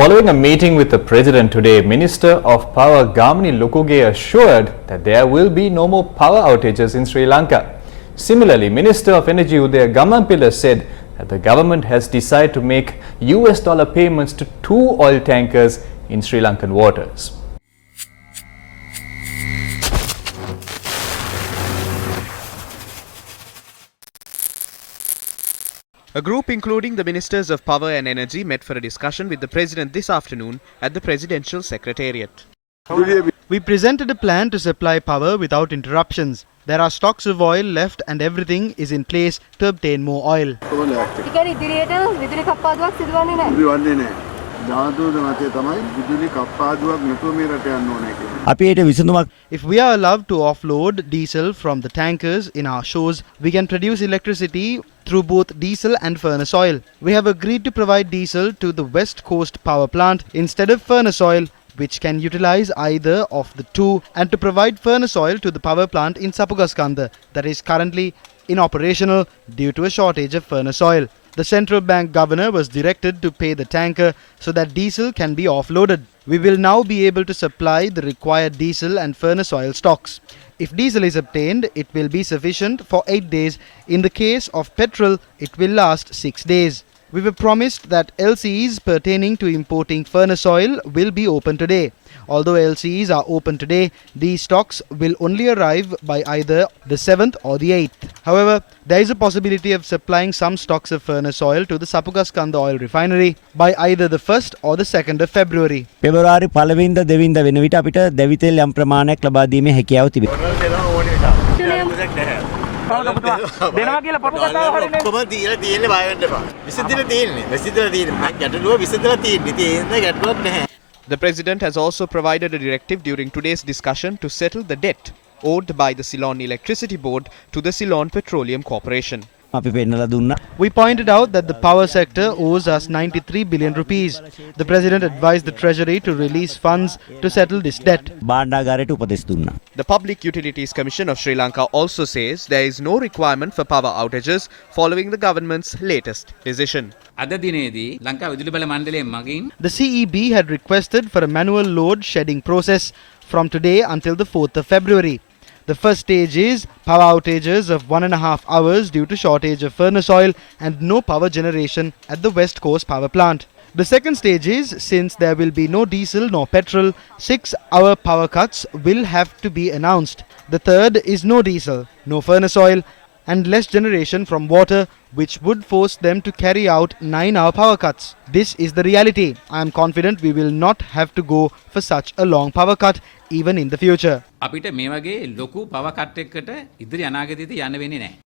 Following a meeting with the President today, Minister of Power Gamini Lukuge assured that there will be no more power outages in Sri Lanka. Similarly, Minister of Energy Udaya Gamampilla said that the government has decided to make US dollar payments to 2 oil tankers in Sri Lankan waters. A group including the Ministers of Power and Energy met for a discussion with the President this afternoon at the Presidential Secretariat. We presented a plan to supply power without interruptions. There are stocks of oil left and everything is in place to obtain more oil. If we are allowed to offload diesel from the tankers in our shores, we can produce electricity through both diesel and furnace oil. We have agreed to provide diesel to the West Coast power plant instead of furnace oil, which can utilize either of the two, and to provide furnace oil to the power plant in Sapugaskanda that is currently inoperational due to a shortage of furnace oil. The central bank governor was directed to pay the tanker so that diesel can be offloaded. We will now be able to supply the required diesel and furnace oil stocks. If diesel is obtained, it will be sufficient for 8 days. In the case of petrol, it will last 6 days. We were promised that LCs pertaining to importing furnace oil will be open today. Although LCs are open today, these stocks will only arrive by either the 7th or the 8th. However, there is a possibility of supplying some stocks of furnace oil to the Sapugaskanda oil refinery by either the 1st or the 2nd of February. පෙබරවාරි 1 වෙනිදා 2 වෙනිදා වෙන විට අපිට දැවිතෙල් යම් ප්‍රමාණයක් ලබා දීමේ හැකියාව තිබේ. දෙනවා කියලා පොත කතාව හරිනේ. ඔක්කොම දීලා තියෙන්නේ බය වෙන්න එපා. විසඳිලා තියෙන්නේ. විසඳිලා තියෙන්නේ. මම ගැටලුව විසඳලා තියෙන්නේ. ඉතින් ඒ හින්දා ගැටලුවක් නැහැ. The President has also provided a directive during today's discussion to settle the debt owed by the Ceylon Electricity Board to the Ceylon Petroleum Corporation. අපි පෙන්නලා දුන්නා. We pointed out that the power sector owes us 93 billion rupees. The President advised the Treasury to release funds to settle this debt. භාණ්ඩාගාරයට උපදෙස් දුන්නා. The Public Utilities Commission of Sri Lanka also says there is no requirement for power outages following the government's latest decision. අද දිනේදී ලංකා විදුලි බල මණ්ඩලයෙන් මගින් The CEB had requested for a manual load shedding process from today until the 4th of February. The first stage is power outages of 1.5 hours due to shortage of furnace oil and no power generation at the West Coast power plant. The second stage is, since there will be no diesel nor petrol, 6-hour power cuts will have to be announced. The third is no diesel, no furnace oil and less generation from water, which would force them to carry out 9-hour power cuts. This is the reality. I am confident we will not have to go for such a long power cut even in the future. අපිට මේ වගේ ලොකු power cut එකකට ඉදිරි අනාගතයේදී යන්න වෙන්නේ නැහැ.